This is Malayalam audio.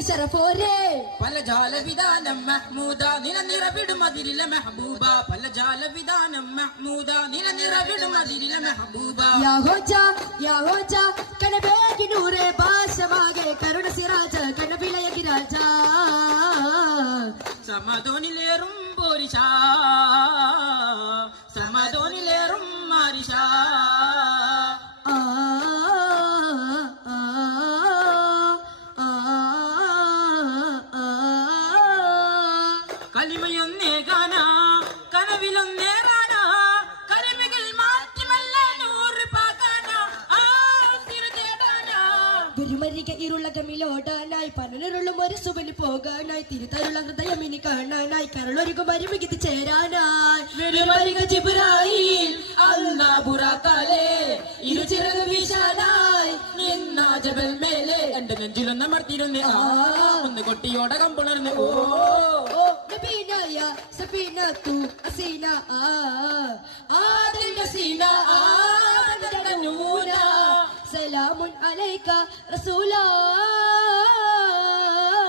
കൽബിലേക്ക് ശറഫോരേ പല ജാല വിധാനം മഹ്മൂദ നിലനിറവിടും അതിരിലെ മെഹബൂബ പല ജാല വിധാനം മഹ്മൂദ നിലനിറവിടും അതിരിലെ മെഹബൂബ യാ ഹോജ കനബേകി നൂറേ ഭാഷമാകെ കരുണ സിറാജ കനബിലയകി രാജ സമതോനിലേറും പോരിഷ സമതോനിലേറും മാരിഷ കലിമയൊന്നേ ഗാന കനവിലൊന്നേ റാന കലിമകൾ മാറ്റുമല്ല നൂറ് പാകാന ഗുരുമരിക ഇരുളകമിലോടാനായി പനരുള്ളും ഒരു സുബന് പോകാനായി തിരുത്തരുള്ള ഹൃദയം ഇനി കാണാനായി കരളൊരുക്കും അരുമികത്ത് ചേരാനായി ജിബ്രായീൽ അല്ലാഹ് ബുറാക്കാലേ ഇരുചിറക് വീശാനായി നിന്ന ജബൽ മേലെ എന്റെ നെഞ്ചിലൊന്ന് അമർത്തിരുന്ന് ഒന്ന് കൊട്ടിയോടെ കമ്പുണർന്ന് ഓ നബീനായ സബീനത്തു അസീന ആദിൽ നസീന സലാമുൻ അലൈക റസൂലാ